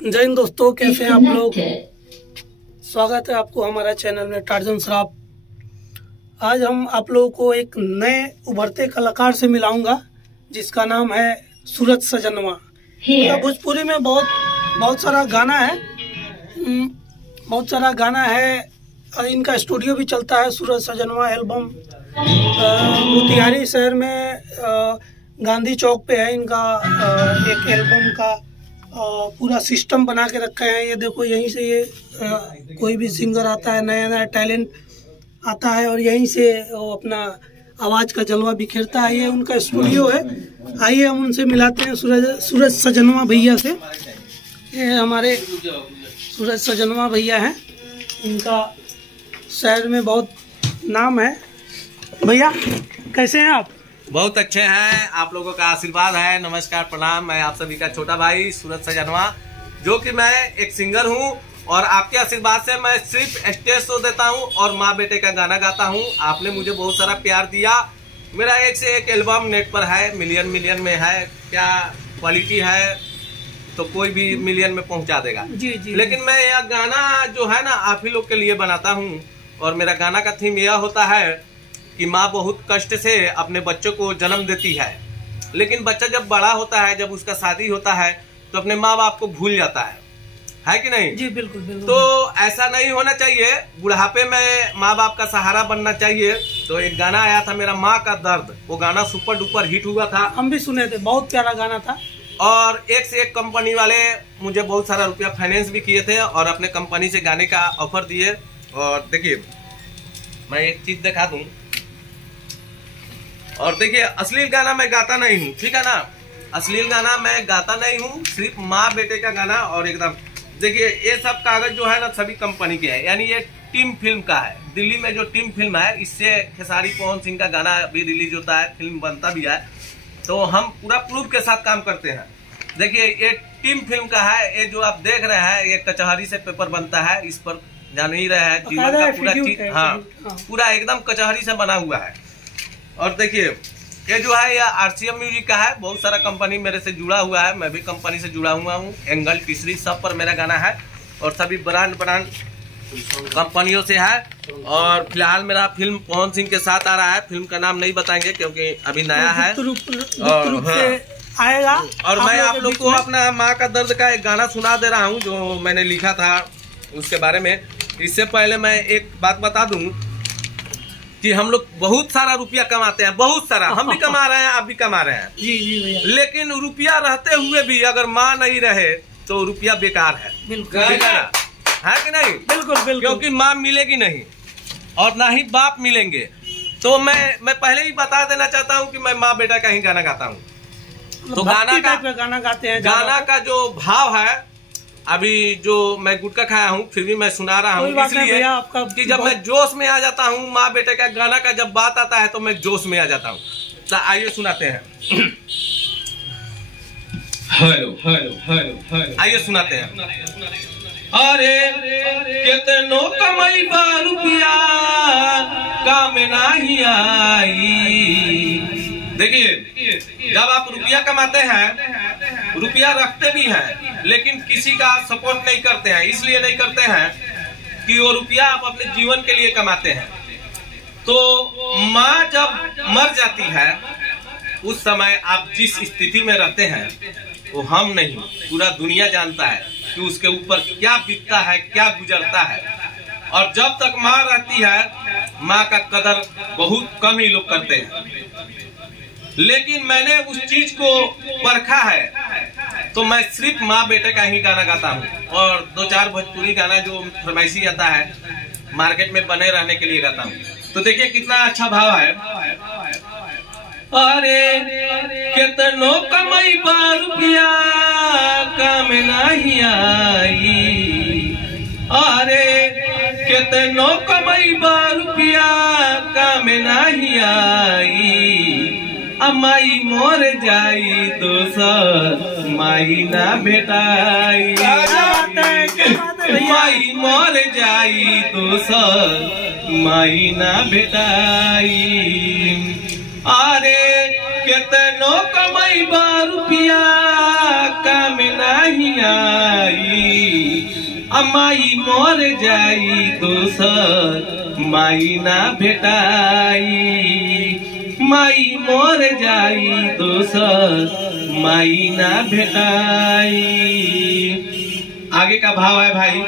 जय हिंद दोस्तों, कैसे हैं आप लोग। स्वागत है आपको हमारा चैनल में टार्जन श्रॉफ। आज हम आप लोगों को एक नए उभरते कलाकार से मिलाऊंगा जिसका नाम है सूरज सजनवा। भोजपुरी में बहुत सारा गाना है, बहुत सारा गाना है। इनका स्टूडियो भी चलता है। सूरज सजनवा एल्बम मोतिहारी शहर में गांधी चौक पे है इनका एक एल्बम का पूरा सिस्टम बना के रखा है। ये देखो, यहीं से ये कोई भी सिंगर आता है, नया नया टैलेंट आता है और यहीं से वो अपना आवाज़ का जलवा बिखेरता है। ये उनका स्टूडियो है। आइए हम उनसे मिलाते हैं सूरज सजनवा भैया से। ये हमारे सूरज सजनवा भैया हैं, इनका शहर में बहुत नाम है। भैया कैसे हैं आप? बहुत अच्छे हैं, आप लोगों का आशीर्वाद है। नमस्कार, प्रणाम। मैं आप सभी का छोटा भाई सूरज सजनवा, जो कि मैं एक सिंगर हूं और आपके आशीर्वाद से मैं सिर्फ स्टेज शो देता हूं और माँ बेटे का गाना गाता हूं। आपने मुझे बहुत सारा प्यार दिया। मेरा एक से एक एल्बम नेट पर है, मिलियन में है। क्या क्वालिटी है तो कोई भी मिलियन में पहुंचा देगा। जी। लेकिन मैं यह गाना जो है ना आप ही लोग के लिए बनाता हूँ और मेरा गाना का थीम यह होता है कि माँ बहुत कष्ट से अपने बच्चों को जन्म देती है, लेकिन बच्चा जब बड़ा होता है, जब उसका शादी होता है तो अपने माँ बाप को भूल जाता है कि नहीं? जी बिल्कुल। तो ऐसा नहीं होना चाहिए। बुढ़ापे में माँ बाप का सहारा बनना चाहिए। तो एक गाना आया था मेरा माँ का दर्द, वो गाना सुपर डुपर हिट हुआ था। हम भी सुने थे, बहुत प्यारा गाना था। और एक से एक कंपनी वाले मुझे बहुत सारा रुपया फाइनेंस भी किए थे और अपने कंपनी से गाने का ऑफर दिए। और देखिए, मैं एक चीज दिखा दूं। और देखिए, अश्लील गाना मैं गाता नहीं हूँ, ठीक है ना? अश्लील गाना मैं गाता नहीं हूँ, सिर्फ माँ बेटे का गाना। और एकदम देखिए, ये सब कागज जो है ना सभी कंपनी के है, यानी ये टीम फिल्म का है। दिल्ली में जो टीम फिल्म है, इससे खेसारी पवन सिंह का गाना भी रिलीज होता है, फिल्म बनता भी है। तो हम पूरा प्रूफ के साथ काम करते हैं। देखिए, ये टीम फिल्म का है। ये जो आप देख रहे हैं, ये कचहरी से पेपर बनता है। इस पर जान ही रहे हैं, जीवन का पूरा चीज, हाँ, पूरा एकदम कचहरी से बना हुआ है। और देखिए, ये जो है यह RCM म्यूजिक का है। बहुत सारा कंपनी मेरे से जुड़ा हुआ है, मैं भी कंपनी से जुड़ा हुआ हूँ। एंगल, तीसरी, सब पर मेरा गाना है और सभी ब्रांड कंपनियों से है। और फिलहाल मेरा फिल्म पवन सिंह के साथ आ रहा है। फिल्म का नाम नहीं बताएंगे क्योंकि अभी नया है और आएगा। और मैं आप लोग को अपना माँ का दर्द का एक गाना सुना दे रहा हूँ जो मैंने लिखा था उसके बारे में। इससे पहले मैं एक बात बता दूं कि हम लोग बहुत सारा रुपया कमाते हैं, बहुत सारा। हम भी कमा रहे हैं, आप भी कमा रहे हैं। जी भैया। लेकिन रुपया रहते हुए भी अगर माँ नहीं रहे तो रुपया बेकार है। बिल्कुल है कि नहीं? बिल्कुल। क्योंकि माँ मिलेगी नहीं और ना ही बाप मिलेंगे। तो मैं पहले ही बता देना चाहता हूँ कि मैं माँ बेटा का ही गाना गाता हूँ। तो गाना गाते हैं। गाना का जो भाव है, अभी जो मैं गुटखा खाया हूँ फिर भी मैं सुना रहा हूँ, इसलिए कि जब मैं जोश में आ जाता हूँ, माँ बेटे का गाना का जब बात आता है तो मैं जोश में आ जाता हूँ। तो आइए सुनाते हैं। हेलो आइए सुनाते हैं। अरे कितनो कमाई बा रुपया काम नहीं आई। देखिए, जब आप रुपया कमाते हैं, रुपया रखते भी हैं, लेकिन किसी का सपोर्ट नहीं करते हैं। इसलिए नहीं करते हैं कि वो रुपया आप अपने जीवन के लिए कमाते हैं। तो माँ जब मर जाती है, उस समय आप जिस स्थिति में रहते हैं वो हम नहीं, पूरा दुनिया जानता है कि उसके ऊपर क्या बीतता है, क्या गुजरता है। और जब तक माँ रहती है, माँ का कदर बहुत कम ही लोग करते हैं। लेकिन मैंने उस चीज को परखा है, तो मैं सिर्फ माँ बेटे का ही गाना गाता हूँ और 2-4 भोजपुरी गाना जो फरमाइशी आता है मार्केट में बने रहने के लिए गाता हूँ। तो देखिए कितना अच्छा भाव है। अरे कितनो कमाई बा रुपया काम नहीं आई। अरे कितनो कमाई बा रुपया काम नहीं आई। माई मोर जाई दोसर माई ना भेटाई। माई मोर जाई दोसर माई ना भेटाई। अरे केतनो कमाई रुपया काम नहीं आई माई मोर जाई दोसर माई ना भेटाई माई मोर जाई दोसर माई ना भेटाई। आगे का भाव है भाई।